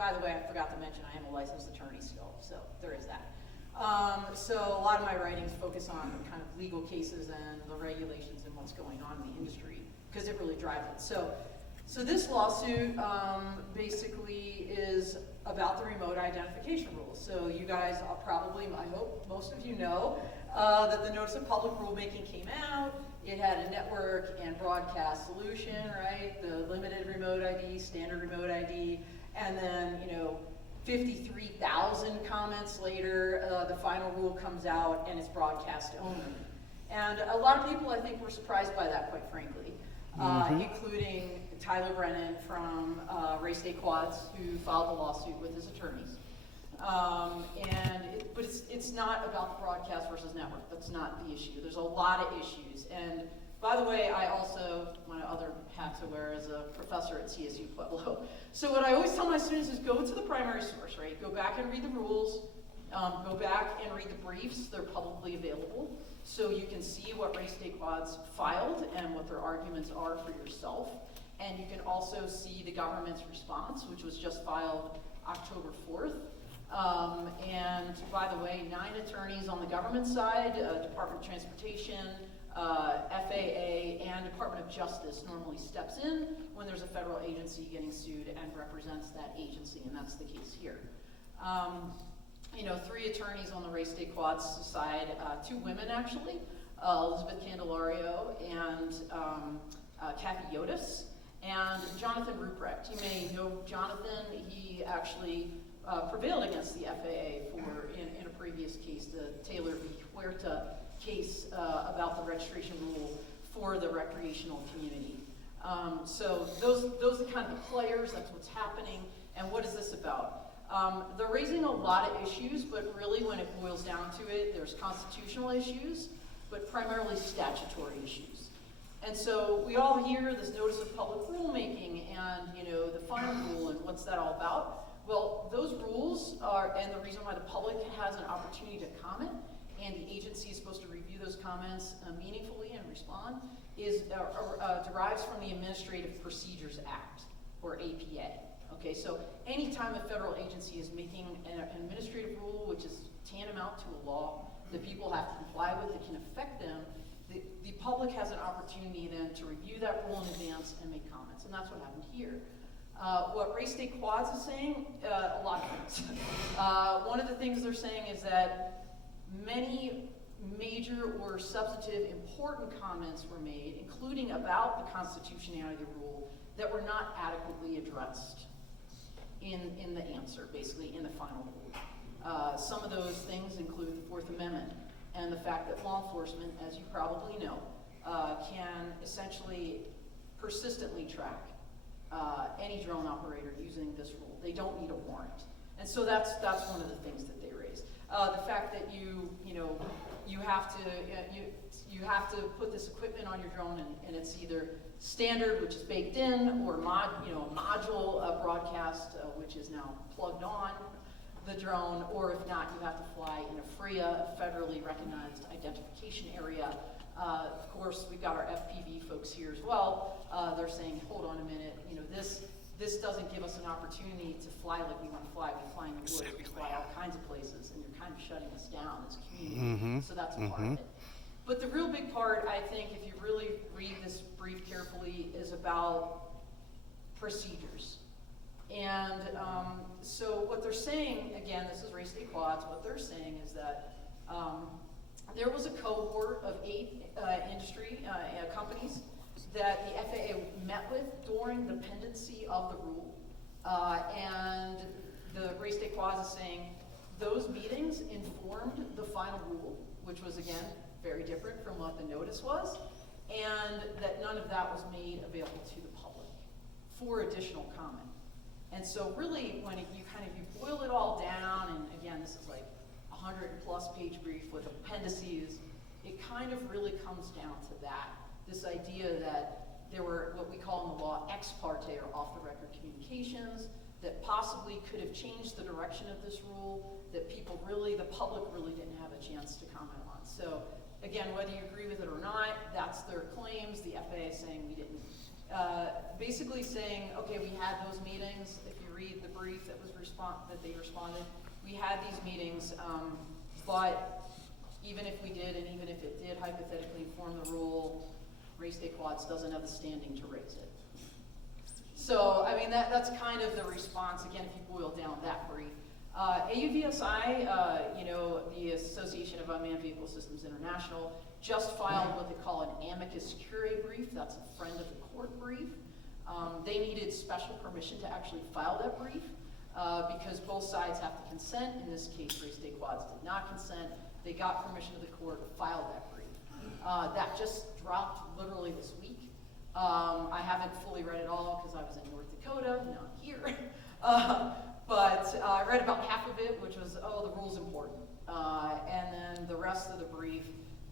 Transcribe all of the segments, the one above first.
by the way, I forgot to mention I am a licensed attorney still, so there is that. So a lot of my writings focus on kind of legal cases and the regulations and what's going on in the industry, because it really drives it. So this lawsuit basically is about the remote identification rules. So you guys probably, I hope most of you know, that the Notice of Public Rulemaking came out. It had a network and broadcast solution, right? The limited remote ID, standard remote ID, and then, 53,000 comments later, the final rule comes out and it's broadcast only. And a lot of people, I think, were surprised by that, quite frankly, including Tyler Brennan from CCUAS, who filed the lawsuit with his attorneys. But it's not about the broadcast versus network. That's not the issue. There's a lot of issues. And by the way, I also, my other hats I wear as a professor at CSU Pueblo. So what I always tell my students is go to the primary source, right? Go back and read the rules. Go back and read the briefs. They're publicly available. So you can see what CCUAS filed and what their arguments are for yourself. And you can also see the government's response, which was just filed October 4th. And by the way, 9 attorneys on the government side, Department of Transportation, FAA, and Department of Justice normally steps in when there's a federal agency getting sued and represents that agency, and that's the case here. 3 attorneys on the CCUAS side, 2 women actually, Elizabeth Candelario and Kathy Yotis, and Jonathan Ruprecht. You may know Jonathan. He actually prevailed against the FAA in a previous case, the Taylor v. Huerta case about the registration rule for the recreational community. So those are kind of the players. That's what's happening. And what is this about? They're raising a lot of issues, but really when it boils down to it, there's constitutional issues, but primarily statutory issues. And so we all hear this Notice of Public Rulemaking and, the final rule and what's that all about? Well, those rules are, and the reason why the public has an opportunity to comment and the agency is supposed to review those comments meaningfully and respond, derives from the Administrative Procedures Act, or APA. Okay, so anytime a federal agency is making an administrative rule, which is tantamount to a law that people have to comply with, that can affect them, the public has an opportunity then to review that rule in advance and make comments, and that's what happened here. What CCUAS is saying, a lot of things. One of the things they're saying is that many major or substantive important comments were made, including about the constitutionality of the rule, that were not adequately addressed in the answer, basically in the final rule. Some of those things include the Fourth Amendment and the fact that law enforcement, as you probably know, can essentially persistently track any drone operator using this rule. They don't need a warrant. And so that's one of the things that they raise. The fact that you have to put this equipment on your drone and it's either standard, which is baked in, or module broadcast, which is now plugged on the drone, or if not, you have to fly in a FRIA, a federally recognized identification area. Of course, we've got our FPV folks here as well. They're saying, hold on a minute, this doesn't give us an opportunity to fly like we want to fly. We fly in the woods, we fly all kinds of places, and you're kind of shutting us down as a community. So that's a part of it. But the real big part, I think, if you really read this brief carefully, is about procedures. And so what they're saying, again, this is CCUAS, what they're saying is that there was a cohort of 8 industry companies that the FAA met with during the pendency of the rule. And the CCUAS is saying those meetings informed the final rule, which was, again, very different from what the notice was, and that none of that was made available to the public for additional comment. And so really, when you boil it all down, and again, this is like 100-plus page brief with appendices, it kind of really comes down to that. This idea that there were what we call in the law ex parte, or off-the-record communications, that possibly could have changed the direction of this rule, that the public really didn't have a chance to comment on. So again, whether you agree with it or not, that's their claims. The FAA is saying we didn't. Basically saying, okay, we had those meetings. If you read the brief, brief that was that they responded. We had these meetings, but even if we did, and even if it did hypothetically inform the rule, race day quads doesn't have the standing to raise it. So, I mean, that's kind of the response, again, if you boil down that brief. AUVSI, the Association of Unmanned Vehicle Systems International, just filed what they call an amicus curiae brief. That's a friend of the court brief. They needed special permission to actually file that brief because both sides have to consent. In this case, race day quads did not consent. They got permission of the court to file that brief. That just dropped literally this week. I haven't fully read it all because I was in North Dakota, not here. But I read about half of it, which was, the rule's important. And then the rest of the brief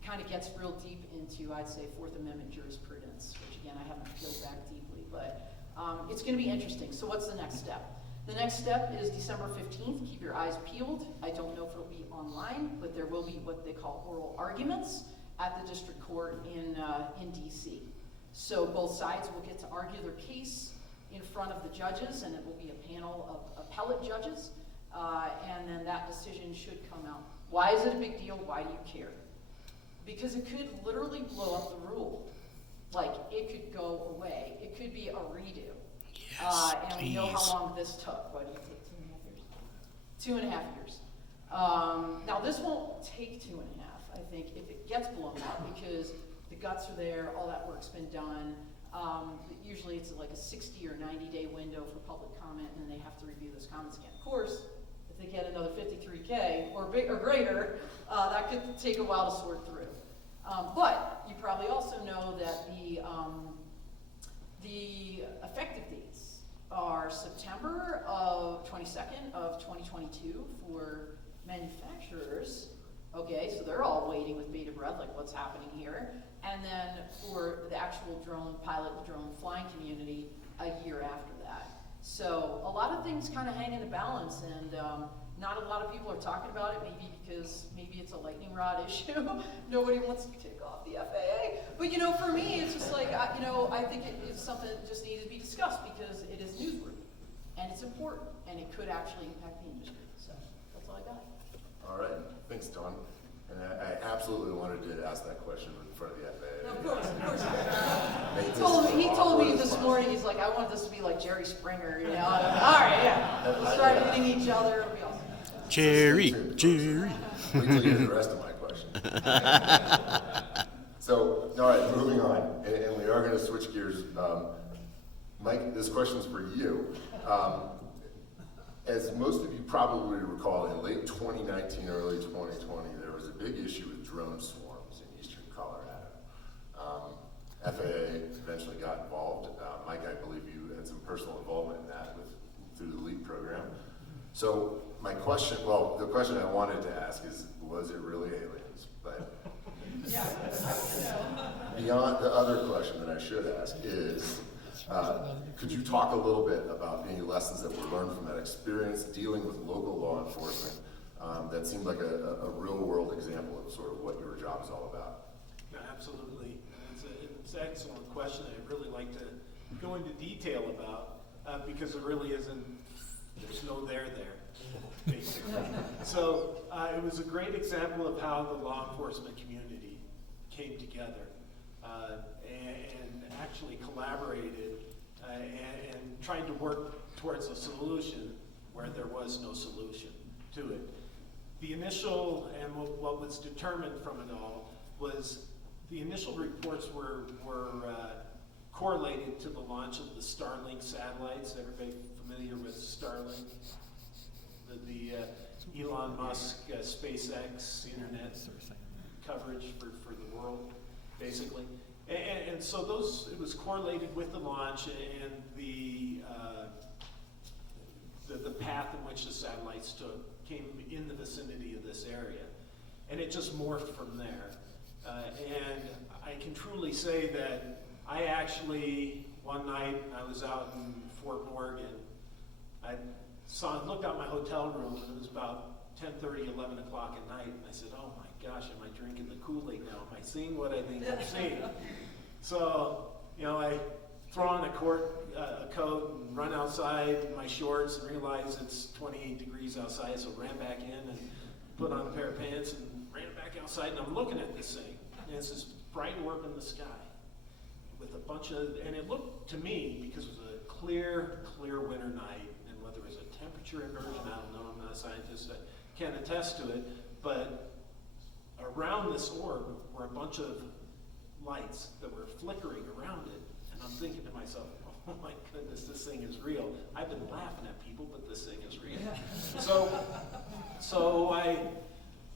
kind of gets real deep into, I'd say, Fourth Amendment jurisprudence, which again, I haven't peeled back deeply, but it's gonna be interesting. So what's the next step? The next step is December 15th. Keep your eyes peeled. I don't know if it'll be online, but there will be what they call oral arguments at the district court in DC. So both sides will get to argue their case in front of the judges, and it will be a panel of appellate judges, and then that decision should come out. Why is it a big deal? Why do you care? Because it could literally blow up the rule. Like, it could go away. It could be a redo. Yes, and we know how long this took. What did it take, 2.5 years? 2.5 years. Now, this won't take 2.5, I think, if it gets blown up, because the guts are there, all that work's been done. Usually it's like a 60 or 90-day window for public comment, and then they have to review those comments again. Of course, if they get another 53K or greater, that could take a while to sort through. But you probably also know that the effective dates are September of 22nd of 2022 for manufacturers. Okay, so they're all waiting with bated breath, like what's happening here. And then for the actual drone pilot, the drone flying community, a year after that. So a lot of things kind of hang in the balance, and not a lot of people are talking about it, maybe because maybe it's a lightning rod issue. Nobody wants to kick off the FAA. But for me, it's just like, I think it is something that just needs to be discussed because it is newsworthy, and it's important, and it could actually impact the industry. So that's all I got. All right, thanks, Don. And I absolutely wanted to ask that question in front of the FAA. Of course. He told me this morning, he's like, I want this to be like Jerry Springer, And I'm like, all right, yeah. We'll start hitting each other. It'll be awesome. Jerry. Wait till you hear the rest of my question. So, all right, moving on. And we are going to switch gears. Mike, this question's for you. As most of you probably recall, in late 2019, early 2020, there was a big issue with drone swarms in eastern Colorado. FAA eventually got involved. Mike, I believe you had some personal involvement in that through the LEAP program. So the question I wanted to ask is, was it really aliens? But Yeah. beyond the other question that I should ask is, could you talk a little bit about any lessons that were learned from that experience dealing with local law enforcement that seemed like a real world example of sort of what your job is all about? Yeah, absolutely. It's an excellent question. I'd really like to go into detail about because it really isn't, there's no there, basically. So it was a great example of how the law enforcement community came together and actually collaborated and tried to work towards a solution where there was no solution to it. The initial, and what was determined from it all, was the initial reports were correlated to the launch of the Starlink satellites. Everybody familiar with Starlink? The Elon Musk SpaceX internet coverage for the world, basically. And so it was correlated with the launch and the path in which the satellites came in the vicinity of this area. And it just morphed from there. And I can truly say that I actually, one night, I was out in Fort Morgan, I looked out my hotel room, and it was about 10:30, 11 o'clock at night, and I said, oh my gosh, am I drinking the Kool-Aid now? Am I seeing what I think I'm seeing? So, I throw on a coat and run outside in my shorts and realize it's 28 degrees outside, so ran back in and put on a pair of pants and ran back outside, and I'm looking at this thing, and it's this bright orb in the sky with a bunch of, and it looked to me, because it was a clear winter night, and whether it was a temperature inversion, I don't know, I'm not a scientist, I can't attest to it, but around this orb were a bunch of lights that were flickering around it, and I'm thinking to myself, oh my goodness, this thing is real. I've been laughing at people, but this thing is real. So I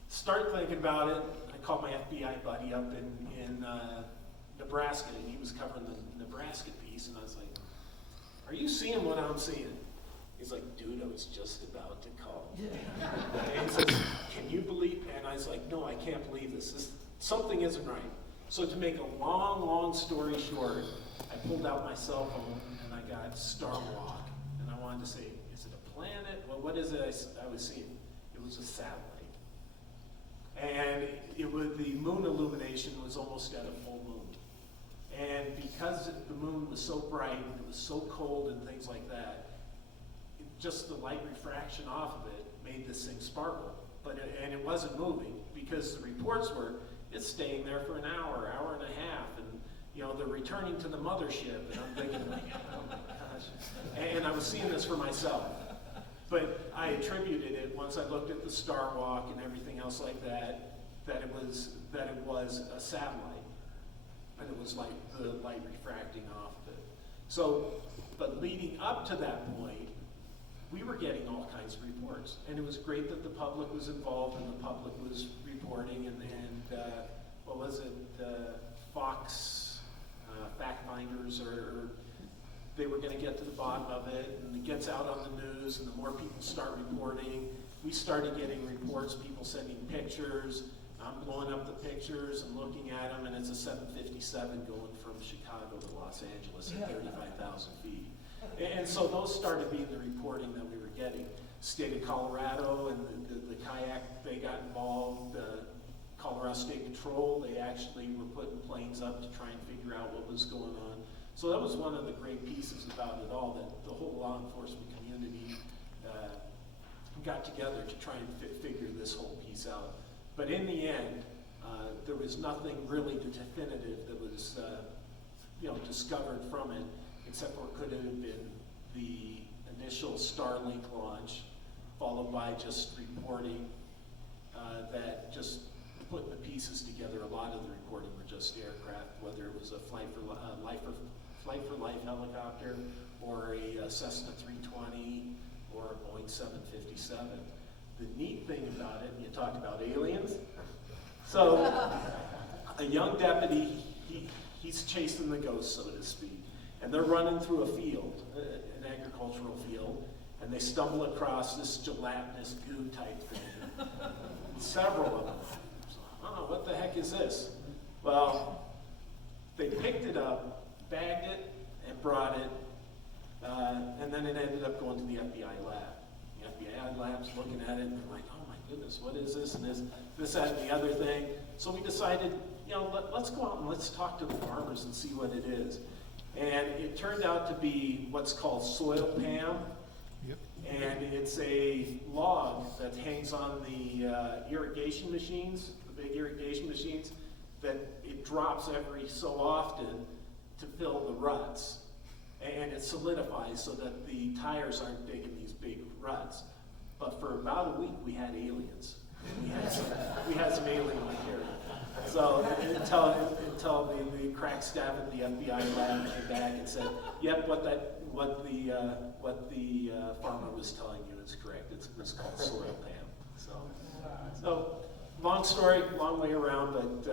started thinking about it. I called my FBI buddy up in Nebraska, and he was covering the Nebraska piece, and I was like, are you seeing what I'm seeing? He's like, dude, I was just about to call. And he says, can you believe? And I was like, no, I can't believe this. Something isn't right. So to make a long story short, I pulled out my cell phone and I got Star Walk, and I wanted to say, is it a planet? Well, what is it I was seeing? It was a satellite. And the moon illumination was almost at a full moon. And because the moon was so bright and it was so cold and things like that, just the light refraction off of it made this thing sparkle. And it wasn't moving, because the reports were, it's staying there for an hour and a half, and they're returning to the mothership, and I'm thinking, like, oh my gosh. And I was seeing this for myself. But I attributed it, once I looked at the star walk and everything else like that, that it was a satellite. And it was like the light refracting off of it. So, but leading up to that point, we were getting all kinds of reports. And it was great that the public was involved and the public was reporting, and what was it, Fox fact finders, or they were going to get to the bottom of it, and it gets out on the news, and the more people start reporting, we started getting reports, people sending pictures. I'm blowing up the pictures and looking at them, and it's a 757 going from Chicago to Los Angeles at 35,000 feet. And so those started being the reporting that we were getting. State of Colorado and the kayak, they got involved. Colorado State Patrol, they actually were putting planes up to try and figure out what was going on. So that was one of the great pieces about it all, that the whole law enforcement community got together to try and figure this whole piece out. But in the end, there was nothing really definitive that was discovered from it, except for it could have been the initial Starlink launch, followed by just reporting that just putting the pieces together. A lot of the reporting were just aircraft, whether it was a Flight for Life helicopter, or a Cessna 320, or a Boeing 757. The neat thing about it, and you talked about aliens, so a young deputy, he's chasing the ghost, so to speak, and they're running through a field, an agricultural field, and they stumble across this gelatinous goo type thing, several of them. Oh, what the heck is this? Well, they picked it up, bagged it, and brought it, and then it ended up going to the FBI lab. The FBI lab's looking at it, and they're like, oh my goodness, what is this, and this, that, and the other thing. So we decided, let's go out and let's talk to the farmers and see what it is. And it turned out to be what's called soil PAM. Yep. And it's a log that hangs on the irrigation machines, the big irrigation machines, that it drops every so often to fill the ruts. And it solidifies so that the tires aren't digging these big ruts. But for about a week, we had aliens. We had some alien material. So until the crack stab at the FBI lab came back and said, yep, what the farmer was telling you is correct. It's called soil PAM. So long story, long way around, but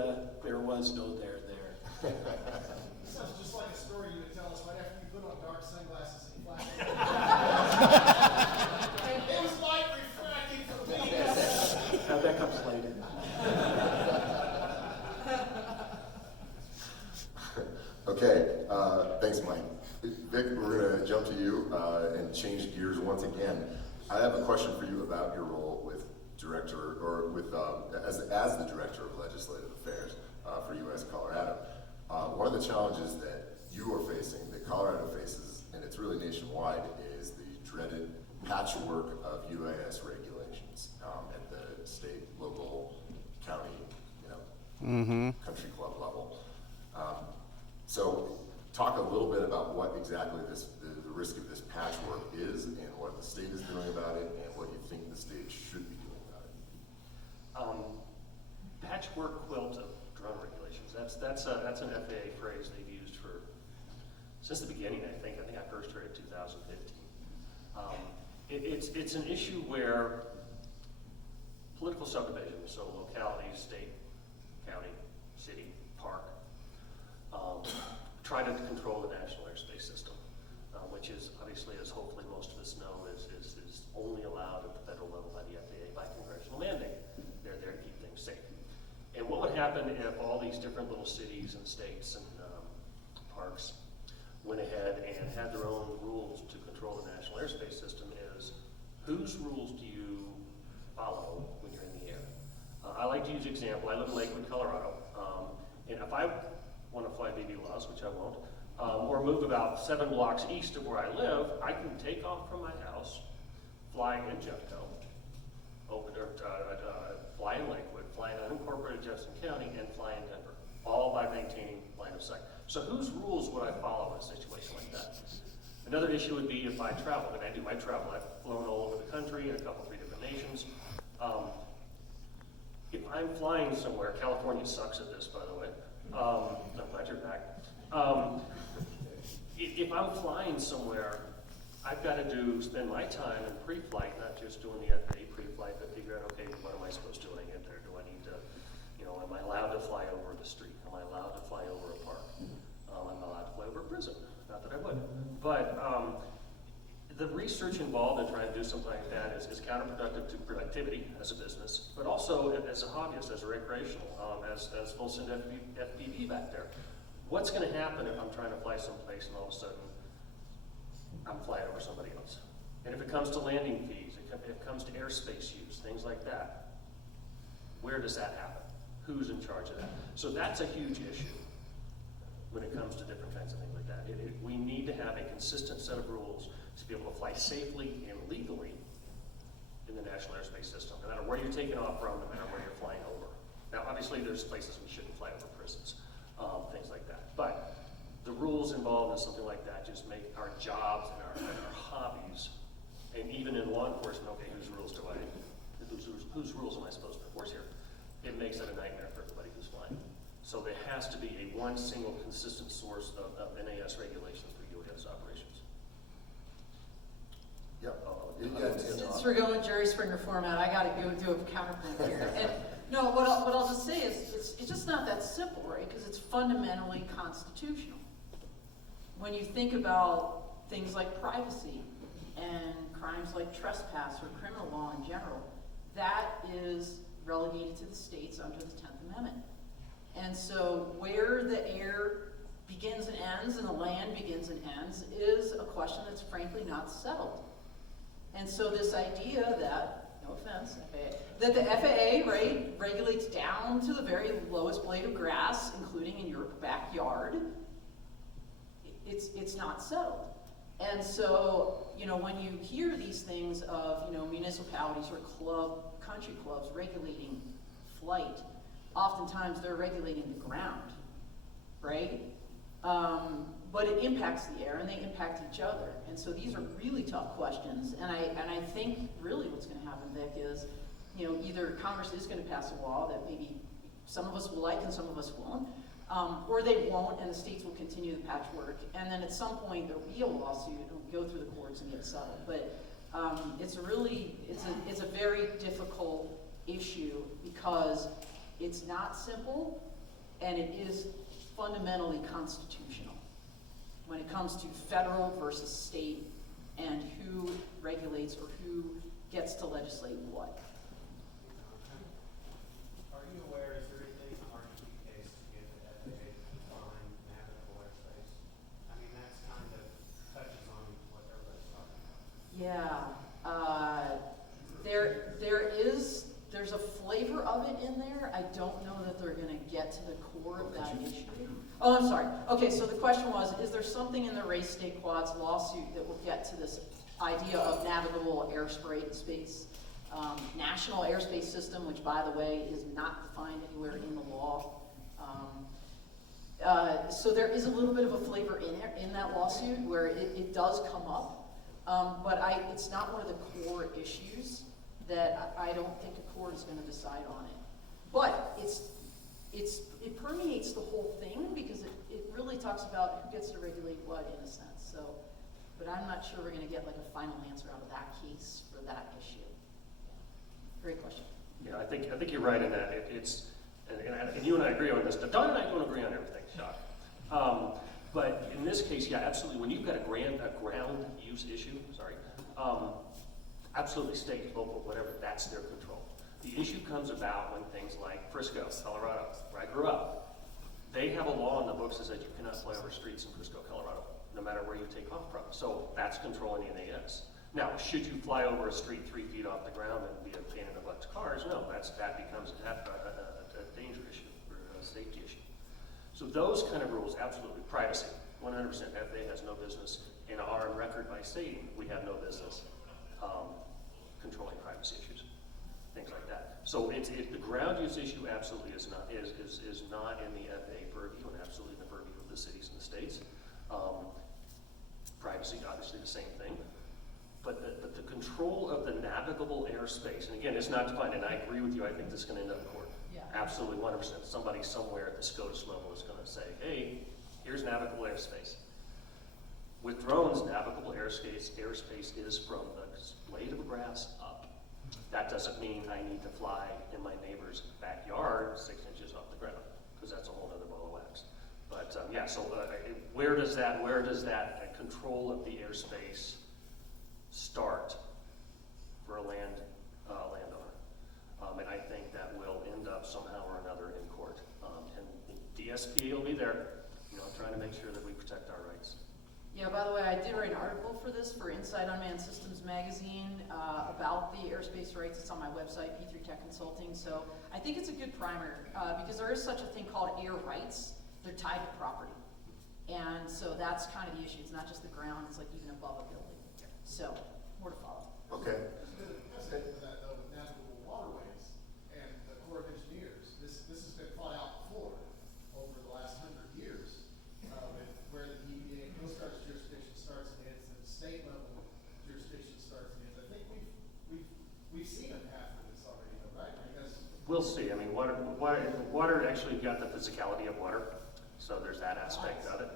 there was no there. Sounds just like a story you would tell us right after you put on dark sunglasses and flash. It was light refracting from Venus. That comes later. Okay, thanks, Mike. Vic, we're going to jump to you and change gears once again. I have a question for you about your role with as the Director of Legislative Affairs for UAS Colorado. One of the challenges that you are facing, that Colorado faces, and it's really nationwide, is the dreaded patchwork of UAS regulations at the state, local, county, country club level. So talk a little bit about what exactly the risk of this patchwork is, and what the state is doing about it, and what you think the state should be doing about it. Patchwork quilt of drone regulations. That's an FAA phrase they've used since the beginning. I think I first heard it in 2015. It's an issue where political subdivisions, so localities, state, county, city, park, try to control the national airspace system, which is obviously, as hopefully most of us know, is only allowed at the federal level by the FAA by congressional mandate. They're there to keep things safe. And what would happen if all these different little cities and states and parks went ahead and had their own rules to control the national airspace system is, whose rules do you follow when you're in the air? I like to use an example. I live in Lakewood, Colorado, and if I want to fly BB laws, which I won't, or move about 7 blocks east of where I live, I can take off from my house, fly in Jeffco, fly in Lakewood, fly in unincorporated Jefferson County, and fly in Denver, all by maintaining line of sight. So whose rules would I follow in a situation like that? Another issue would be if I travel, and I do. I travel. I've flown all over the country in a couple, 3 different nations. If I'm flying somewhere, California sucks at this, by the way. I'm glad you're back. If I'm flying somewhere, I've got to spend my time in pre-flight, not just doing the FAA pre-flight, but figure out, okay, what am I supposed to do when I get there? Do I need to, am I allowed to fly over the street? Am I allowed to fly over a park? Am I allowed to fly over a prison? Not that I would. But the research involved in trying to do something like that is counterproductive to productivity as a business, but also as a hobbyist, as a recreational, as full send FPV back there. What's going to happen if I'm trying to fly someplace and all of a sudden I'm flying over somebody else? And if it comes to landing fees, if it comes to airspace use, things like that, where does that happen? Who's in charge of that? So that's a huge issue when it comes to different kinds of things like that. We need to have a consistent set of rules to be able to fly safely and legally in the national airspace system, no matter where you're taking off from, no matter where you're flying over. Now, obviously, there's places we shouldn't fly over, prisons, things like that. But the rules involved in something like that just make our jobs and our hobbies, and even in law enforcement, okay, whose rules am I supposed to enforce here? It makes it a nightmare for everybody who's flying. So there has to be a one single consistent source of NAS regulations for UAS operations. Yep. Since we're going Jerry Springer format, I gotta go do a counterpoint here. And no, what I'll just say is, it's just not that simple, right? Because it's fundamentally constitutional. When you think about things like privacy and crimes like trespass or criminal law in general, that is relegated to the states under the 10th Amendment. And so where the air begins and ends and the land begins and ends is a question that's frankly not settled. And so this idea that, no offense, FAA, that the FAA, right, regulates down to the very lowest blade of grass, including in your backyard, it's not settled. And so, when you hear these things of, municipalities or country clubs regulating flight, oftentimes they're regulating the ground, right? But it impacts the air, and they impact each other. And so these are really tough questions. And I think really what's going to happen, Vic, is either Congress is going to pass a law that maybe some of us will like and some of us won't, or they won't, and the states will continue the patchwork. And then at some point there'll be a lawsuit, and it'll go through the courts and get settled. But it's a very difficult issue because it's not simple, and it is fundamentally constitutional when it comes to federal versus state and who regulates or who gets to legislate what. Are you aware, is there anything in RGB case to get the FAA to define navigable airspace? I mean, that's kind of touches on what everybody's talking about. There's a flavor of it in there. I don't know that they're going to get to the core of that issue. Oh, I'm sorry. Okay, so the question was, is there something in the Race State Quads lawsuit that will get to this idea of navigable airspace, national airspace system, which, by the way, is not defined anywhere in the law. So there is a little bit of a flavor in that lawsuit where it does come up, but it's not one of the core issues that I don't think a court is going to decide on it. But it permeates the whole thing because it really talks about who gets to regulate what in a sense. So, but I'm not sure we're going to get like a final answer out of that case for that issue. Great question. Yeah, I think you're right in that and you and I agree on this. Don and I don't agree on everything, Shock. But in this case, yeah, absolutely. When you've got a ground use issue, absolutely state, local, whatever, that's their control. The issue comes about when things like Frisco, Colorado, where I grew up, they have a law in the books that says you cannot fly over streets in Frisco, Colorado, no matter where you take off from. So that's controlling the NAS. Now, should you fly over a street 3 feet off the ground and be a pain in the butt to cars? No, that becomes a danger issue or a safety issue. So those kind of rules, absolutely. Privacy, 100%. FAA has no business in our record by saying we have no business controlling privacy issues, things like that. So the ground use issue absolutely is not in the FAA purview and absolutely in the purview of the cities and the states. Privacy, obviously the same thing. But the control of the navigable airspace, and again, it's not defined, and I agree with you, I think this is going to end up in court. Yeah. Absolutely 100%. Somebody somewhere at the SCOTUS level is going to say, hey, here's navigable airspace. With drones, navigable airspace is from the blade of grass up. That doesn't mean I need to fly in my neighbor's backyard 6 inches off the ground, because that's a whole other ball of wax. But yeah, so where does that control of the airspace start for a landowner? And I think that will end up somehow or another in court. And the DSPA will be there, trying to make sure that we protect our rights. Yeah, by the way, I did write an article for this for Inside Unmanned Systems magazine about the airspace rights. It's on my website, P3 Tech Consulting. So I think it's a good primer because there is such a thing called air rights. They're tied to property. And so that's kind of the issue. It's not just the ground, it's like even above a building. So, more to follow. Okay. That's to that though, with navigable waterways and the Corps of Engineers. This has been fought out before over the last 100 years, where the EPA and Coast Guard's jurisdiction starts and ends, and state level jurisdiction starts and ends. I think we've seen a path for this already, though, right? I guess We'll see. I mean, water actually got the physicality of water, so there's that aspect of it.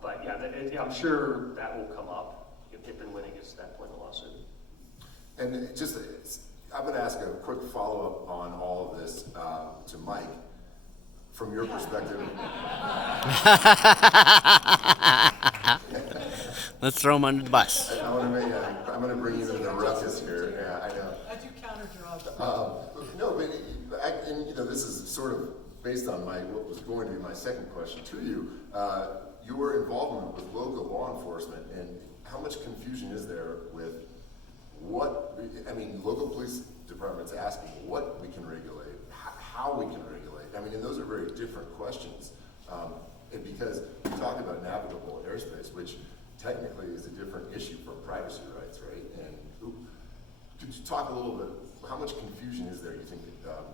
But yeah, I'm sure that will come up if and when it gets to that point in the lawsuit. And I'm going to ask a quick follow-up on all of this to Mike. From your perspective, Let's throw him under the bus. I'm going to bring you into the ruckus here. Yeah, I know. I do counter drugs. No, but this is sort of based on what was going to be my second question to you. Your involvement with local law enforcement, and how much confusion is there with local police departments asking what we can regulate, how we can regulate. And those are very different questions. And because we talked about navigable airspace, which technically is a different issue from privacy rights, right? And could you talk a little bit, how much confusion is there, you think,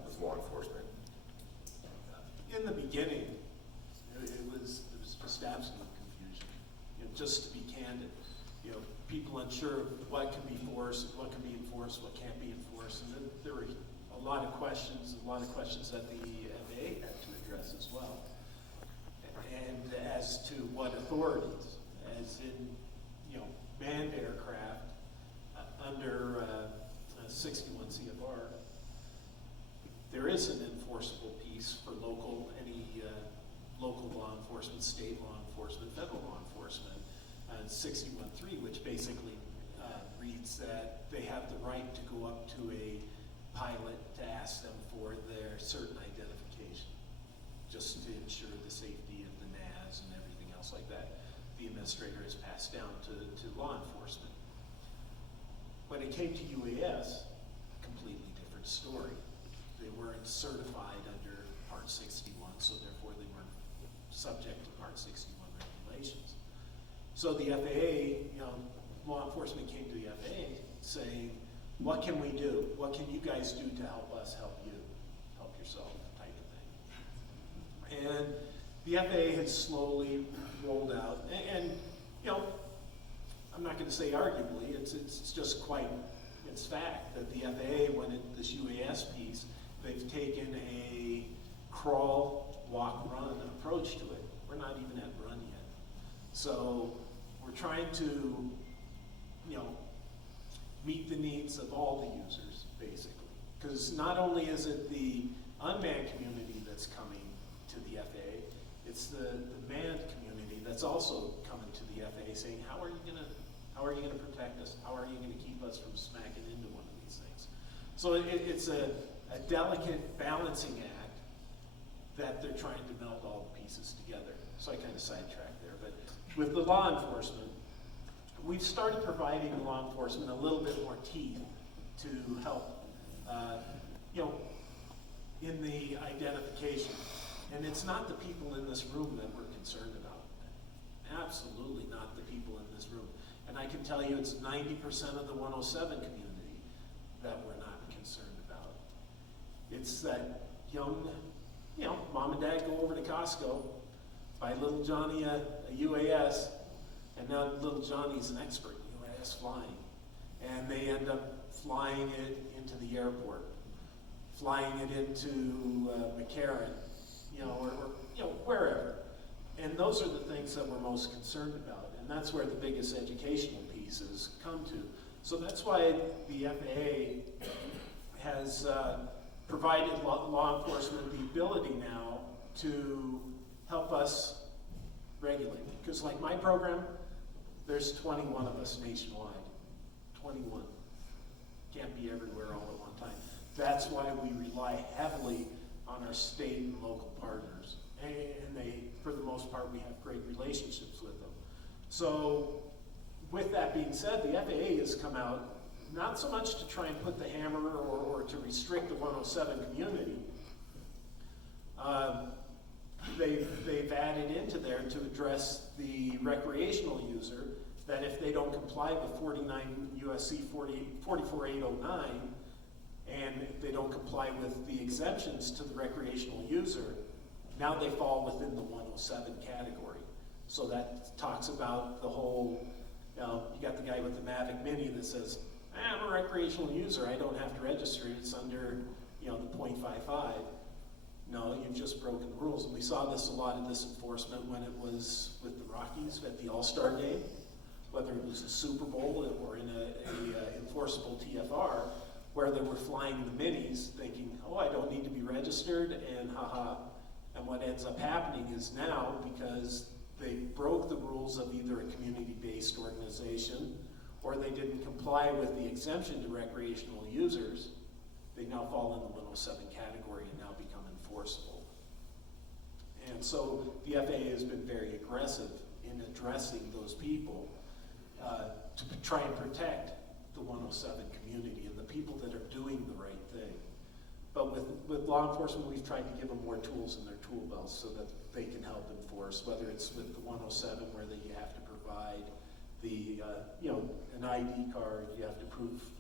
with law enforcement? In the beginning, it was just absolute confusion. Just to be candid, people unsure of what can be enforced, what can't be enforced, and then there were a lot of questions that the FAA had to address as well. And as to what authorities, as in, manned aircraft under 61 CFR, there is an enforceable piece for any local law enforcement, state law enforcement, federal law enforcement, 61.3, which basically reads that they have the right to go up to a pilot to ask them for their certain identification, just to ensure the safety of the NAS and everything else like that. The administrator has passed down to law enforcement. When it came to UAS, completely different story. They weren't certified under Part 61, so therefore they weren't subject to Part 61 regulations. So the FAA, law enforcement came to the FAA saying, what can we do? What can you guys do to help us help you? Help yourself type of thing. And the FAA has slowly rolled out, and I'm not going to say arguably, it's just it's fact that the FAA, this UAS piece, they've taken a crawl, walk, run approach to it. We're not even at run yet. So we're trying to, meet the needs of all the users, basically. Because not only is it the unmanned community that's coming to the FAA, it's the manned community that's also coming to the FAA saying, how are you gonna protect us? How are you gonna keep us from smacking into one of these things? So it's a delicate balancing act that they're trying to meld all the pieces together. So I kind of sidetracked there, but with the law enforcement, we've started providing law enforcement a little bit more teeth to help, in the identification. And it's not the people in this room that we're concerned about. Absolutely not the people in this room. And I can tell you it's 90% of the 107 community that we're not concerned about. It's that young, mom and dad go over to Costco, buy little Johnny a UAS, and now little Johnny's an expert in UAS flying. And they end up flying it into the airport, flying it into McCarran, or wherever. And those are the things that we're most concerned about. And that's where the biggest educational pieces come to. So that's why the FAA has provided law enforcement the ability now to help us regulate. Because like my program, there's 21 of us nationwide. 21. Can't be everywhere all at one time. That's why we rely heavily on our state and local partners. And they, for the most part, we have great relationships with them. So with that being said, the FAA has come out not so much to try and put the hammer or to restrict the 107 community. They've added into there to address the recreational user that if they don't comply with 49 USC 44809 and if they don't comply with the exemptions to the recreational user, now they fall within the 107 category. So that talks about the whole, you got the guy with the Mavic Mini that says, I'm a recreational user, I don't have to register, it's under, the 0.55. No, you've just broken the rules. And we saw a lot of this enforcement when it was with the Rockies at the All-Star Game, whether it was a Super Bowl or in a enforceable TFR, where they were flying the minis thinking, oh, I don't need to be registered, and haha. And what ends up happening is now, because they broke the rules of either a community-based organization or they didn't comply with the exemption to recreational users, they now fall in the 107 category and now become enforceable. And so the FAA has been very aggressive in addressing those people to try and protect the 107 community and the people that are doing the right thing. But with law enforcement, we've tried to give them more tools in their tool belts so that they can help enforce, whether it's with the 107 where you have to provide the, an ID card, you have to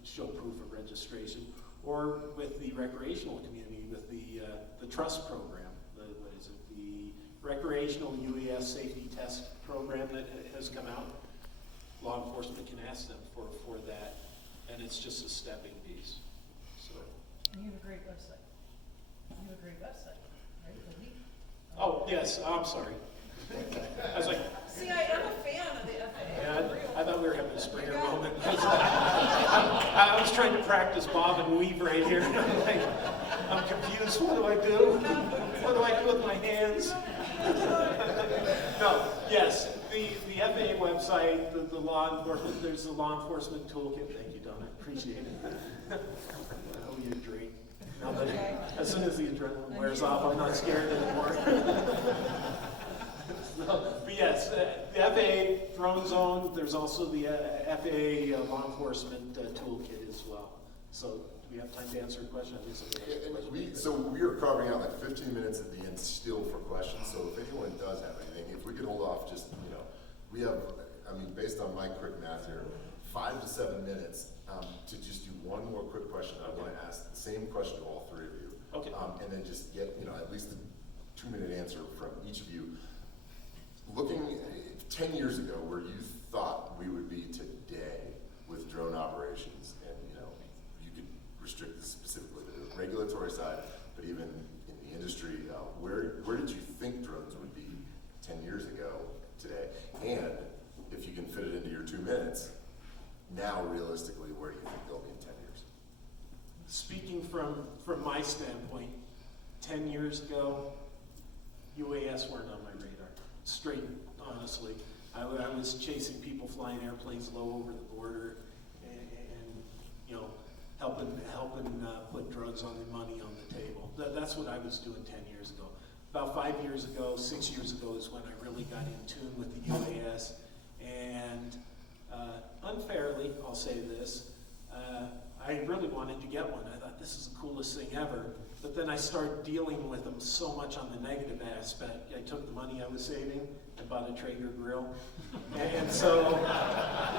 show proof of registration, or with the recreational community with the trust program, the recreational UAS safety test program that has come out. Law enforcement can ask them for that, and it's just a stepping piece. So. And you have a great website. Right? The Leap. Oh, yes, I'm sorry. I was like, See, I am a fan of the FAA. yeah, for real. I thought we were having a Springer Yeah. moment. I was trying to practice bob and weave right here. I'm confused. What do I do? What do I do with my hands? No, yes, the FAA website, the law enforcement, there's the law enforcement toolkit. Thank you, Donna. Appreciate it. I owe you a drink. Now that as soon as the adrenaline wears off, I'm not scared anymore. But yes, the FAA Drone Zone, there's also the FAA law enforcement toolkit as well. So do we have time to answer a question? I guess So we are carving out like 15 minutes at the end still for questions, so if anyone does have anything, if we could hold off just, we have, based on my quick math here, 5 to 7 minutes to just do one more quick question. I want to ask the same question to all three of you. Okay. And then just get, at least a 2-minute answer from each of you. Looking 10 years ago, where you thought we would be today with drone operations, and you could restrict this specifically to the regulatory side, but even in the industry, where did you think drones would be 10 years ago today? And if you can fit it into your 2 minutes, now realistically, where do you think they'll be in 10 years? Speaking from my standpoint, 10 years ago, UAS weren't on my radar. Straight, honestly. I was chasing people flying airplanes low over the border and helping put drugs on the money on the table. That's what I was doing 10 years ago. About 5 years ago, 6 years ago is when I really got in tune with the UAS. And unfairly, I'll say this, I really wanted to get one. I thought this is the coolest thing ever. But then I started dealing with them so much on the negative aspect. I took the money I was saving and bought a Traeger grill. And so,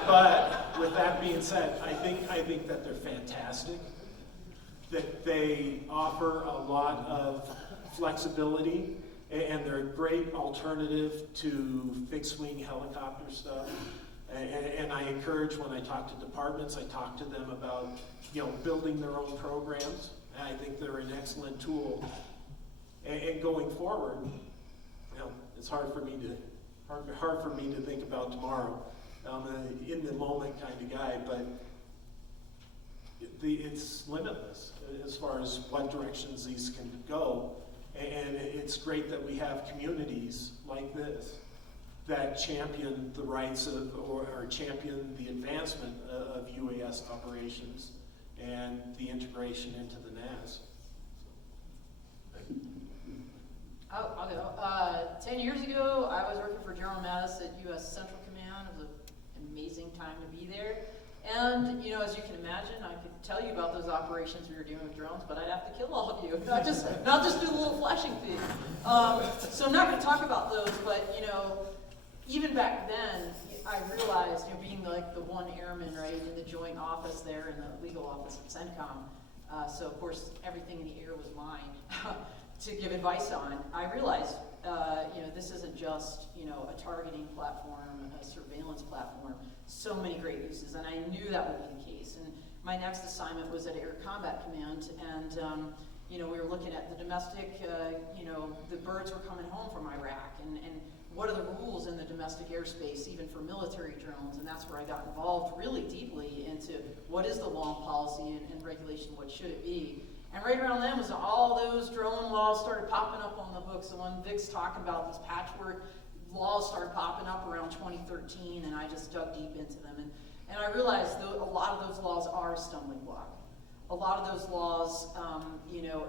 but with that being said, I think that they're fantastic, that they offer a lot of flexibility, and they're a great alternative to fixed wing helicopter stuff. And I encourage, when I talk to departments, I talk to them about, building their own programs. I think they're an excellent tool. And going forward, it's hard for me to think about tomorrow. I'm an in the moment kind of guy, but it's limitless as far as what directions these can go. And it's great that we have communities like this that champion the rights of, or champion the advancement of UAS operations and the integration into the NAS. I'll go. 10 years ago, I was working for General Mattis at U.S. Central Command. It was an amazing time to be there. And, as you can imagine, I could tell you about those operations we were doing with drones, but I'd have to kill all of you, not just do a little flashing thing. So I'm not going to talk about those, but, even back then, I realized, being like the one airman, right, in the joint office there in the legal office at CENTCOM, so of course everything in the air was mine to give advice on. I realized, this isn't just, a targeting platform, a surveillance platform, so many great uses, and I knew that would be the case. And my next assignment was at Air Combat Command, and we were looking at the domestic, the birds were coming home from Iraq, and what are the rules in the domestic airspace, even for military drones, and that's where I got involved really deeply into what is the law and policy and regulation, what should it be. And right around then was all those drone laws started popping up on the books. The one Vic's talking about, these patchwork laws started popping up around 2013, and I just dug deep into them. And I realized a lot of those laws are a stumbling block. A lot of those laws,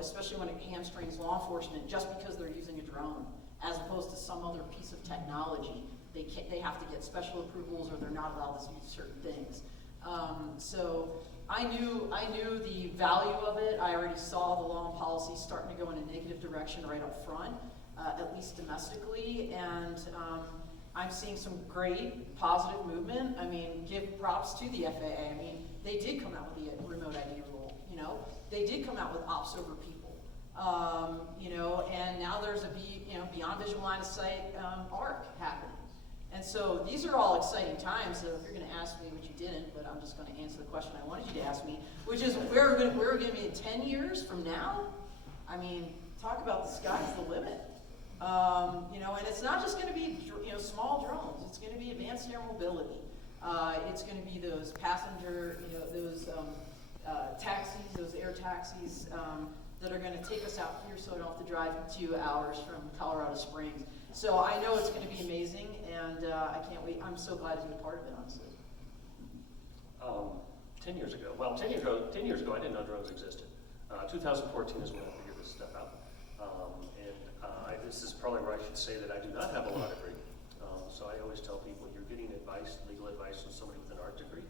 especially when it hamstrings law enforcement, just because they're using a drone, as opposed to some other piece of technology. They have to get special approvals, or they're not allowed to use certain things. So I knew the value of it. I already saw the law and policy starting to go in a negative direction right up front, at least domestically, and I'm seeing some great positive movement. Give props to the FAA. They did come out with the remote ID rule. They did come out with ops over people. And now there's a beyond visual line of sight ARC happening. And so these are all exciting times. So if you're going to ask me, which you didn't, but I'm just going to answer the question I wanted you to ask me, which is where we're going to be in 10 years from now. Talk about the sky's the limit. And it's not just going to be small drones. It's going to be advanced air mobility. It's going to be those passenger, those taxis, those air taxis that are going to take us out here so I don't have to drive 2 hours from Colorado Springs. So I know it's going to be amazing, and I can't wait. I'm so glad to be a part of it, honestly. 10 years ago, I didn't know drones existed. 2014 is when I figured this stuff out. This is probably where I should say that I do not have a law degree. So I always tell people you're getting advice, legal advice, from somebody with an art degree.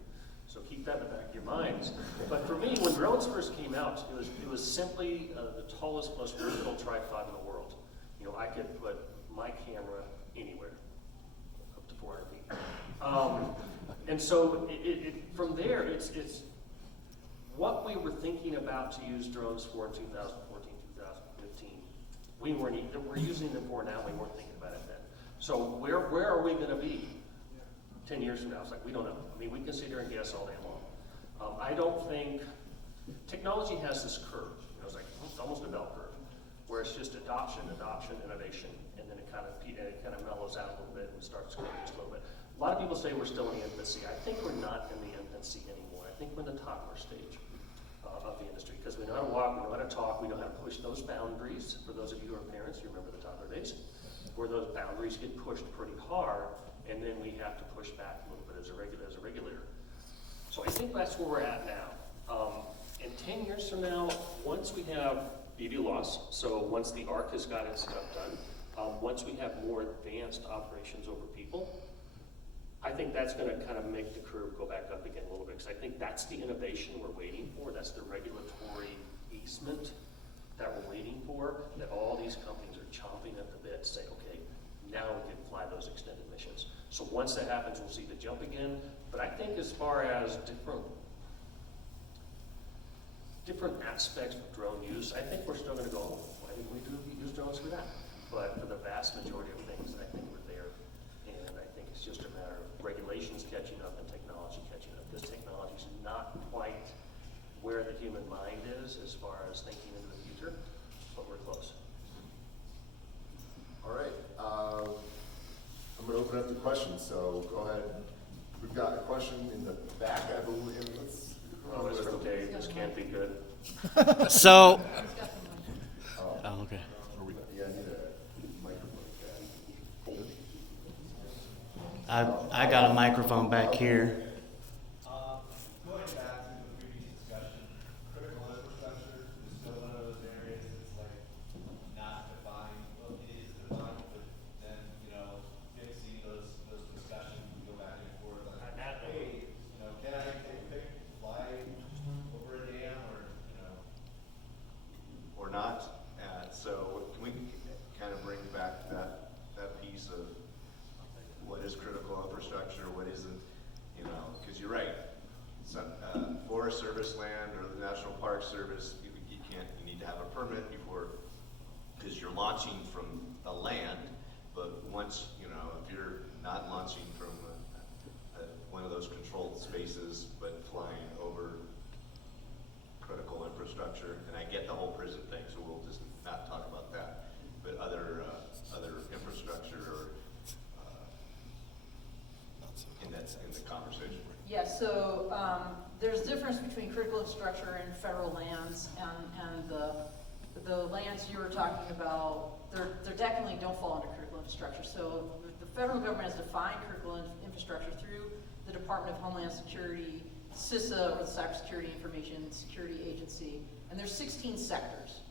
So So keep that in the back of your minds. But for me, when drones first came out, it was simply the tallest, most versatile tripod in the world. You know, I could put my camera anywhere, up to 400 feet. And so from there, it's what we were thinking about to use drones for in 2014, 2015. We're using them for now. We weren't thinking about it then. So where are we going to be 10 years from now? It's like, we don't know. I mean, we can sit here and guess all day long. I don't think technology has this curve. You know, it's like it's almost a bell curve, where it's just adoption, innovation, and then it kind of mellows out a little bit and starts growing just a little bit. A lot of people say we're still in the infancy. I think we're not in the infancy anymore. I think we're in the toddler stage of the industry, because we know how to walk, we know how to talk, we know how to push those boundaries. For those of you who are parents, you remember the toddler days, where those boundaries get pushed pretty hard, and then we have to push back a little bit as a regulator. So I think that's where we're at now. And 10 years from now, once we have BVLOS, so once the ARC has got its stuff done, once we have more advanced operations over people, I think that's going to kind of make the curve go back up again a little bit, because I think that's the innovation we're waiting for. That's the regulatory easement that we're waiting for, that all these companies are chomping at the bit to say, okay, now we can fly those extended missions. So once that happens, we'll see the jump again. But I think as far as different aspects of drone use, I think we're still going to go, why didn't we use drones for that? But for the vast majority of things, I think we're there. And I think it's just a matter of regulations catching up and technology catching up. This technology is not quite where the human mind is as far as thinking into the future, but we're close. All right, I'm gonna open up the questions, so go ahead. We've got a question in the back, I believe. Oh, it's from Dave. This can't be good. So, Oh, oh, okay. yeah, I need a microphone. I got a microphone back here. Going back to the previous discussion, critical infrastructure is still one of those areas that's like not defined. Well, it is defined, but then, you know, fixing those discussions, we go back and forth like, hey, you know, can I take fly over a dam or, you know, or not? So can we kind of bring back that piece of what is critical infrastructure, what isn't, you know, because you're right. Forest Service land or the National Park Service, you need to have a permit before, because you're launching from the land, but once, you know, if you're not launching from one of those controlled spaces, but flying over critical infrastructure, and I get the whole prison thing, so we'll just not talk about that, but other infrastructure or in the conversation. Yeah, so there's a difference between critical infrastructure and federal lands, and the lands you were talking about, they definitely don't fall under critical infrastructure. So the federal government has defined critical infrastructure through the Department of Homeland Security, CISA, or the Cybersecurity Information Security Agency, and there's 16 sectors.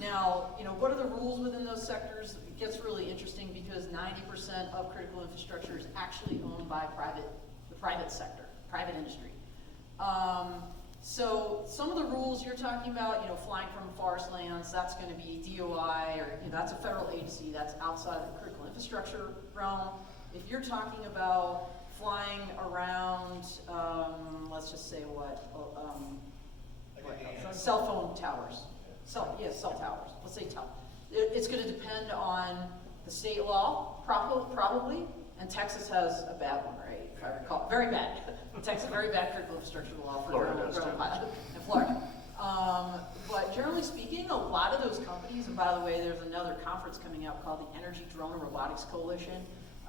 Now, you know, what are the rules within those sectors? It gets really interesting because 90% of critical infrastructure is actually owned by the private sector, private industry. So some of the rules you're talking about, you know, flying from forest lands, that's going to be DOI, or you know, that's a federal agency, that's outside of the critical infrastructure realm. If you're talking about flying around, let's just say cell phone towers. Cell towers. Let's say it's going to depend on the state law, probably, and Texas has a bad one, right? If I recall, very bad. Texas, very bad critical infrastructure law for Florida does, drone too. pilot in Florida. But generally speaking, a lot of those companies, and by the way, there's another conference coming out called the Energy Drone and Robotics Coalition.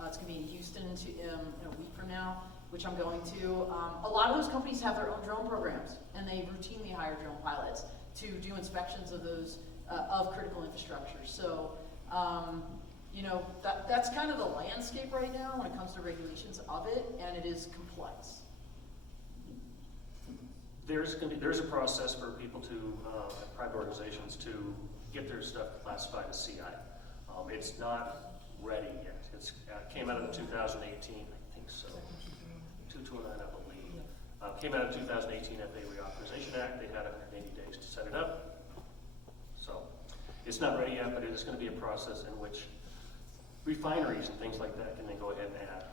It's going to be in Houston in a week from now, which I'm going to. A lot of those companies have their own drone programs, and they routinely hire drone pilots to do inspections of those of critical infrastructure. So, you know, that's kind of the landscape right now when it comes to regulations of it, and it is complex. There's a process for people to, private organizations, to get their stuff classified as CI. It's not ready yet. It came out in 2018, I think so. 229, I believe. Came out of 2018 FAA Reauthorization Act. They had 180 days to set it up. So it's not ready yet, but it is going to be a process in which refineries and things like that can then go ahead and add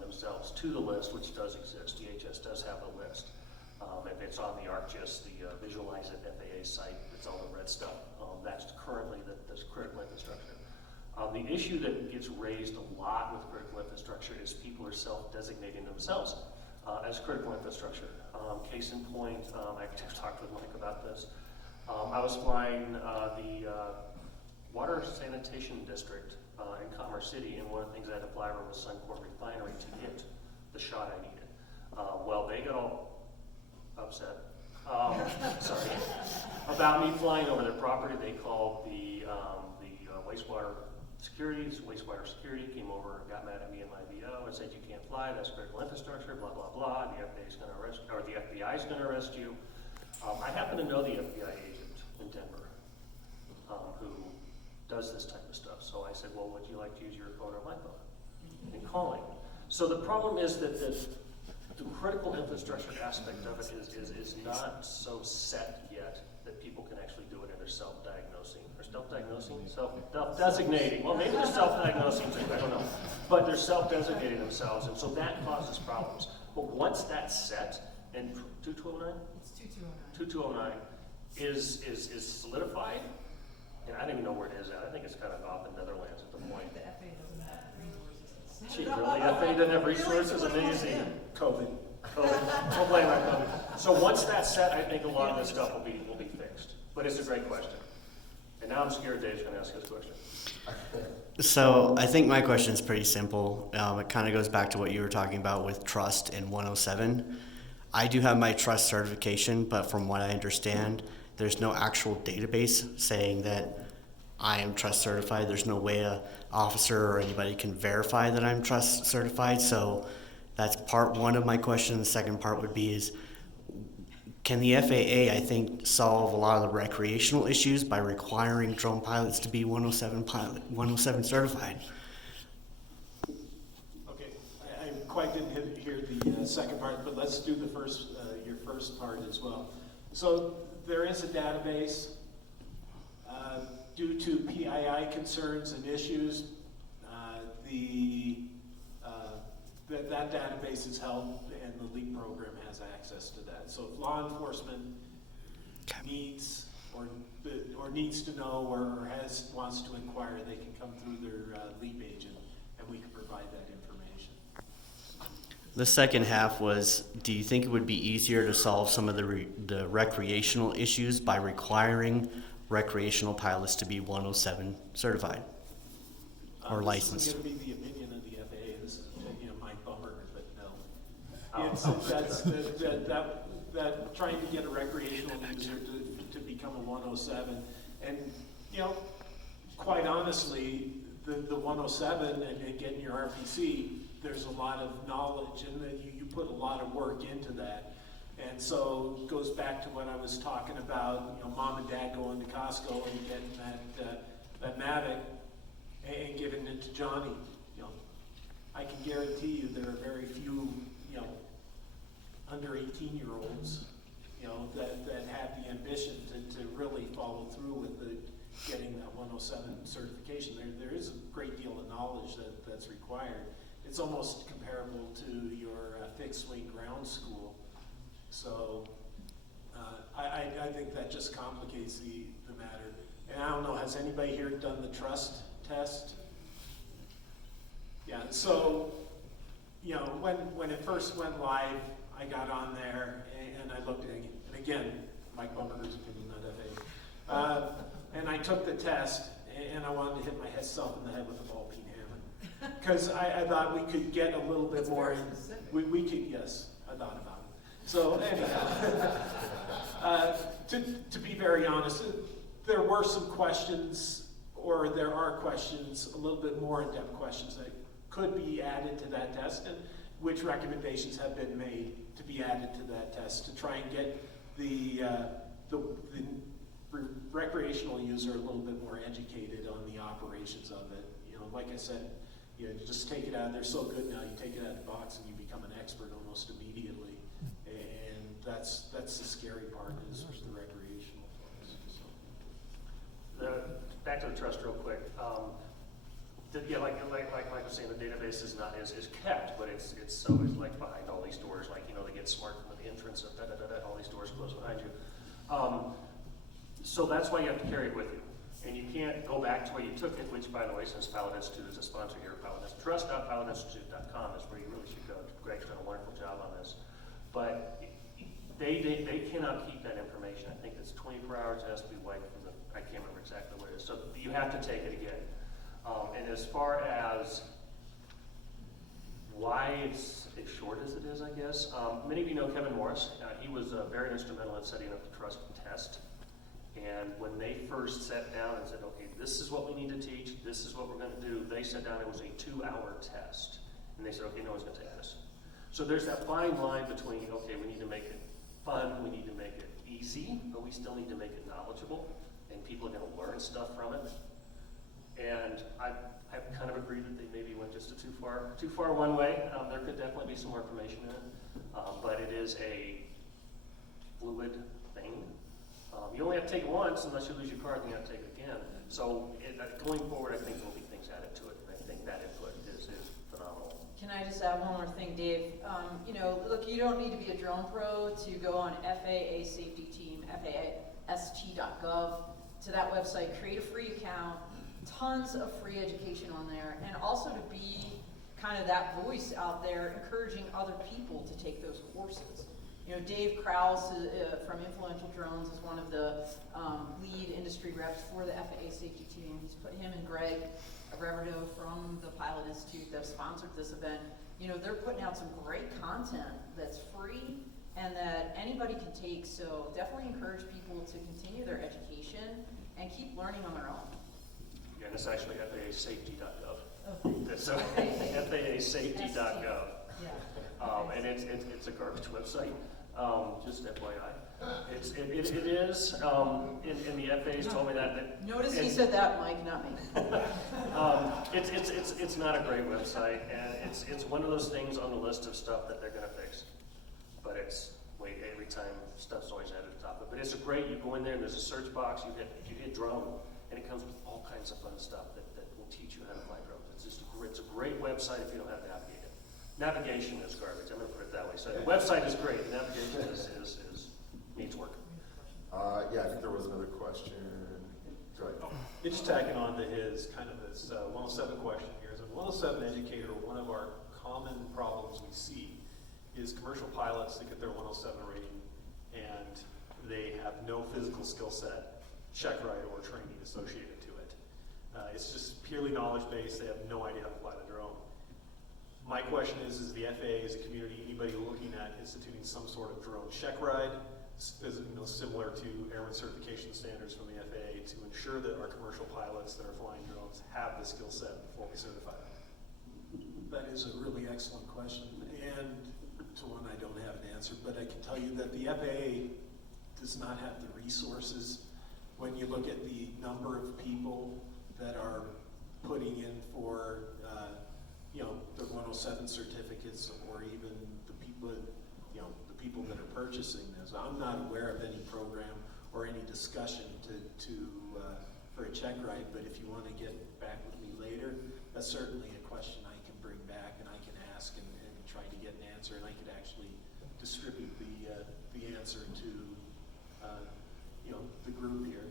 themselves to the list, which does exist. DHS does have a list. If it's on the ArcGIS, the Visualize It FAA site, it's all the red stuff. That's currently this critical infrastructure. The issue that gets raised a lot with critical infrastructure is people are self-designating themselves as critical infrastructure. Case in point, I talked with Mike about this. I was flying the Water Sanitation District in Commerce City, and one of the things I had to fly over was Suncor Refinery to get the shot I needed. Well, they got all upset, sorry, about me flying over their property. They called the wastewater security came over and got mad at me and my VO and said, you can't fly, that's critical infrastructure, blah, blah, blah, the FAA's gonna arrest, or the FBI's gonna arrest you. I happen to know the FBI agent in Denver, who does this type of stuff. So I said, well, would you like to use your phone or my phone in calling? So the problem is that the critical infrastructure aspect of it is not so set yet that people can actually do it and they're self-diagnosing. Or self-diagnosing? Self-designating. Well, maybe they're self-diagnosing too, I don't know. But they're self-designating themselves, and so that causes problems. But once that's set, and 2209? It's 2209. 2209 is solidified, and I don't even know where it is at. I think it's kind of off in Netherlands at the point. The FAA doesn't have resources to set Gee, it up. really? FAA doesn't have resources? Amazing. COVID. Don't blame it on COVID. So once that's set, I think a lot of this stuff will be fixed. But it's a great question. And now I'm scared Dave's going to ask his question. So I think my question is pretty simple. It kind of goes back to what you were talking about with trust in 107. I do have my trust certification, but from what I understand, there's no actual database saying that I am trust certified. There's no way an officer or anybody can verify that I'm trust certified. So that's part one of my question. The second part would be is, can the FAA, I think, solve a lot of the recreational issues by requiring drone pilots to be 107 certified? Okay, I quite didn't hear the second part, but let's do the first, your first part as well. So there is a database. Due to PII concerns and issues, that database is held, and the LEAP program has access to that. So if law enforcement needs or needs to know or wants to inquire, they can come through their LEAP agent, and we can provide that information. The second half was, do you think it would be easier to solve some of the recreational issues by requiring recreational pilots to be 107 certified or licensed? This is going to be the opinion of the FAA. This is Mike Bummer, but no. That trying to get a recreational user to become a 107, and quite honestly, the 107 and getting your RPC, there's a lot of knowledge, and that you put a lot of work into that. And so it goes back to what I was talking about, mom and dad going to Costco and getting that Mavic and giving it to Johnny. I can guarantee you there are very few, under 18-year-olds, that have the ambition to really follow through with getting that 107 certification. There is a great deal of knowledge that's required. It's almost comparable to your fixed wing ground school. So I think that just complicates the matter. And I don't know, has anybody here done the trust test? Yeah, so, when it first went live, I got on there and I looked at it, and again, Mike Bumberger's opinion, not FAA. And I took the test, and I wanted to hit myself in the head with a ball peen hammer. Because I thought we could get a little bit more, we could, yes, I thought about it. So anyhow, to be very honest, there were some questions, or there are questions, a little bit more in-depth questions that could be added to that test, and which recommendations have been made to be added to that test to try and get the recreational user a little bit more educated on the operations of it. Like I said, you just take it out. They're so good now. You take it out of the box and you become an expert almost immediately. that's the scary part is the recreational folks. So. Back to the trust real quick. Yeah, like Mike was saying, the database is kept, but it's like behind all these doors, like, you know, they get smart from the entrance of all these doors close behind you. So that's why you have to carry it with you. And you can't go back to where you took it, which, by the way, since Pilot Institute is a sponsor here, trust.pilotinstitute.com is where you really should go. Greg's done a wonderful job on this. But they cannot keep that information. I think it's 24 hours, it has to be wiped from the, I can't remember exactly what it is. So you have to take it again. And as far as why it's as short as it is, I guess, many of you know Kevin Morris. He was very instrumental in setting up the trust test. And when they first sat down and said, okay, this is what we need to teach, this is what we're going to do, they sat down, it was a 2-hour test. And they said, okay, no one's going to take this. So there's that fine line between, okay, we need to make it fun, we need to make it easy, but we still need to make it knowledgeable, and people are going to learn stuff from it. And I kind of agree that they maybe went just too far one way. There could definitely be some more information in it, but it is a fluid thing. You only have to take it once unless you lose your card, then you have to take it again. So going forward, I think there will be things added to it, and I think that input is phenomenal. Can I just add one more thing, Dave? You know, look, you don't need to be a drone pro to go on FAA safety team, FAAST.gov, to that website, create a free account, tons of free education on there, and also to be kind of that voice out there encouraging other people to take those courses. You know, Dave Krause from Influential Drones is one of the lead industry reps for the FAA safety team. He's put him and Greg Reverdo from the Pilot Institute that have sponsored this event. You know, they're putting out some great content that's free and that anybody can take. So definitely encourage people to continue their education and keep learning on their own. Yeah, and it's actually FAAsafety.gov. Oh, So FAAsafety.gov. Yeah. And it's a garbage website. Just FYI, it is. And the FAA's told me that. Notice he said that, Mike, not me. It's not a great website, and it's one of those things on the list of stuff that they're going to fix. But every time stuff's always added to the top of it. But it's a great. You go in there and there's a search box. You hit drone, and it comes with all kinds of fun stuff that will teach you how to fly drones. It's a great website if you don't have to navigate it. Navigation is garbage. I'm going to put it that way. So the website is great. The navigation needs work. Yeah, I think there was another question. Go ahead. It's tacking on to his kind of this 107 question here. As a 107 educator, one of our common problems we see is commercial pilots that get their 107 rating and they have no physical skill set, check ride, or training associated to it. It's just purely knowledge based. They have no idea how to fly the drone. My question is the FAA as a community, anybody looking at instituting some sort of drone check ride, similar to airman certification standards from the FAA, to ensure that our commercial pilots that are flying drones have the skill set before we certify them? That is a really excellent question, and to one I don't have an answer, but I can tell you that the FAA does not have the resources. When you look at the number of people that are putting in for the 107 certificates, or even the people that are purchasing this, I'm not aware of any program or any discussion for a check ride. But if you want to get back with me later, that's certainly a question I can bring back and I can ask and try to get an answer, and I could actually distribute the answer to the group here.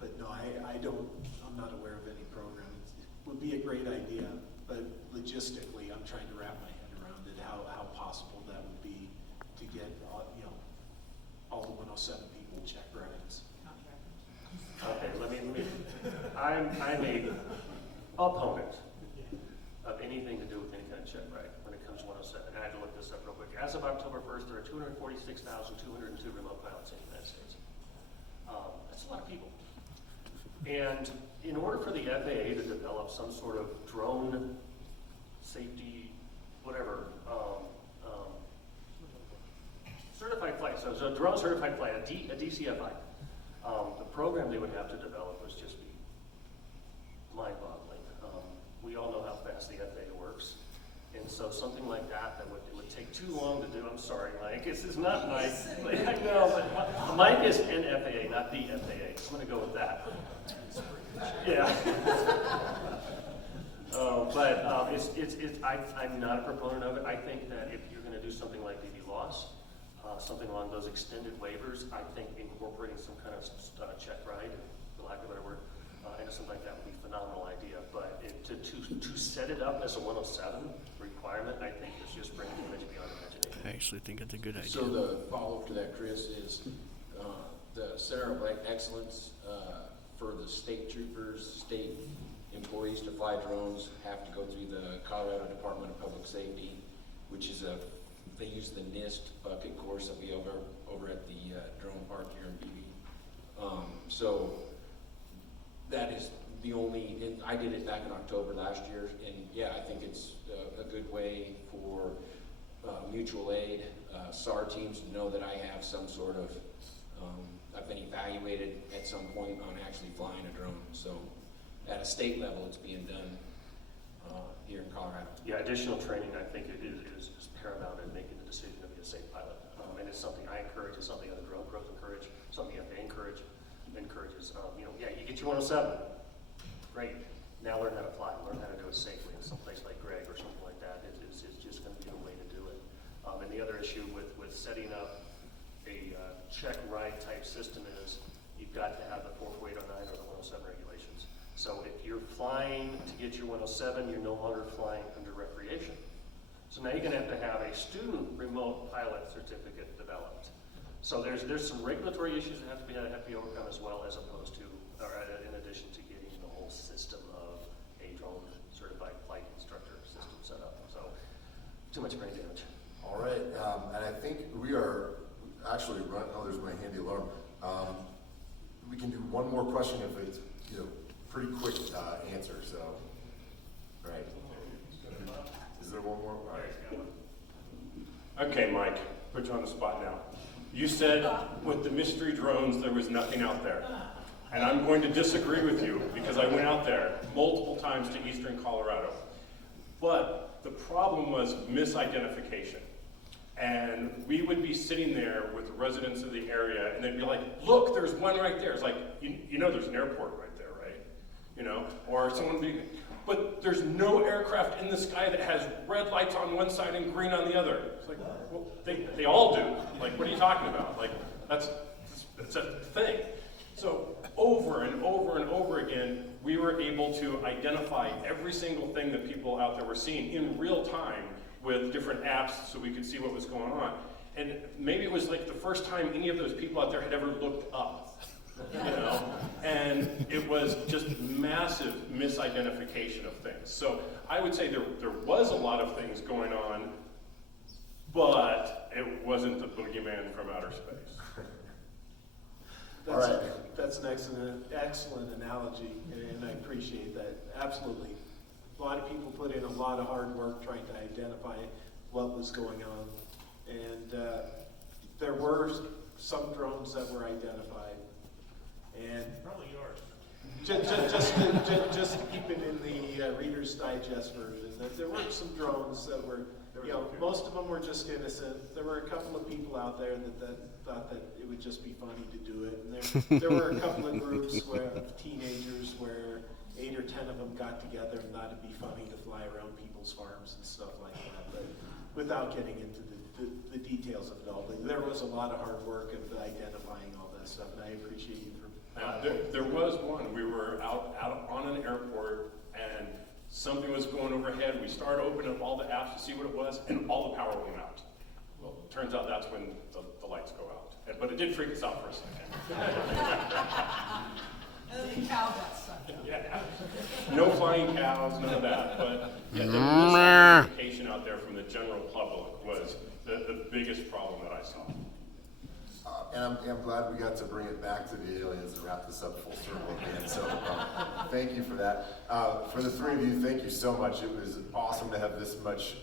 But no, I'm not aware of any program. It would be a great idea, but logistically, I'm trying to wrap my head around it, how possible that would be to get all the 107 people check rides. Okay, let me. I'm a opponent of anything to do with any kind of check ride when it comes to 107. And I had to look this up real quick. As of October 1st, there are 246,202 remote pilots in the United States. That's a lot of people. And in order for the FAA to develop some sort of drone safety, whatever, certified flight, so a drone certified flight, a DCFI, the program they would have to develop was just be mind-boggling. We all know how fast the FAA works, and And so something like that, it would take too long to do. I'm sorry, Mike, this is not Mike. I know, but Mike is an FAA, not the FAA. So I'm gonna go with that. Yeah. I'm not a proponent of it. I think that if you're gonna do something like BB loss, something along those extended waivers, I think incorporating some kind of check ride, for lack of a better word, into something like that would be a phenomenal idea. But to set it up as a 107 requirement, I think is just bringing image beyond imagination. I actually think it's a good idea. So the follow-up to that, Chris, is the Center of Excellence for the state troopers, state employees to fly drones have to go through the Colorado Department of Public Safety, which is they use the NIST bucket course that we over at the drone park here in BB. So that is the only, and I did it back in October last year, and yeah, I think it's a good way for mutual aid, SAR teams to know that I have some sort of, I've been evaluated at some point on actually flying a drone. So at a state level, it's being done here in Colorado. Yeah, additional training, I think it is paramount in making the decision to be a safe pilot. And it's something I encourage, it's something other drone pros encourage, something FAA encourages. Yeah, you get your 107, great. Now learn how to fly, learn how to do it safely in some place like Greg or something like that. It's just going to be the way to do it. And the other issue with setting up a check ride type system is you've got to have the 4809 or the 107 regulations. So if you're flying to get your 107, you're no longer flying under recreation. So now you're going to have a student remote pilot certificate developed. So there's some regulatory issues that have to be overcome as well, as opposed to, or in addition to getting the whole system of a drone certified flight instructor system set up. So too much brain damage. All right, and I think we are actually running. Oh, there's my handy alarm. We can do one more question if it's pretty quick answer. So, all right. Is there one more? All right. Okay, Mike, put you on the spot now. You said with the mystery drones there was nothing out there. And I'm going to disagree with you because I went out there multiple times to eastern Colorado. But the problem was misidentification. And we would be sitting there with the residents of the area and they'd be like, look, there's one right there. It's like, you know there's an airport right there, right? Or someone would be, but there's no aircraft in the sky that has red lights on one side and green on the other. It's like, well, they all do. Like, what are you talking about? Like, that's a thing. So over and over and over again, we were able to identify every single thing that people out there were seeing in real time with different apps so we could see what was going on. And maybe it was like the first time any of those people out there had ever looked up. And it was just massive misidentification of things. So I would say there was a lot of things going on, but it wasn't the boogeyman from outer space. That's an excellent analogy, and I appreciate that. Absolutely. A lot of people put in a lot of hard work trying to identify what was going on. And there were some drones that were identified. And Probably yours. just to keep it in the Reader's Digest version, that there were some drones that were, most of them were just innocent. There were a couple of people out there that thought that it would just be funny to do it. And there were a couple of groups of teenagers where 8 or 10 of them got together and thought it'd be funny to fly around people's farms and stuff like that. But without getting into the details of it all, there was a lot of hard work of identifying all that stuff, and I appreciate you for There was one. We were out on an airport and something was going overhead. We started opening up all the apps to see what it was, and all the power went out. Well, it turns out that's when the lights go out. But it did freak us out for a second. And then the cow got sucked up. Yeah. No flying cows, none of that. But yeah, the misidentification out there from the general public was the biggest problem that I saw. And I'm glad we got to bring it back to the aliens and wrap this up full circle again. So thank you for that. For the three of you, thank you so much. It was awesome to have this much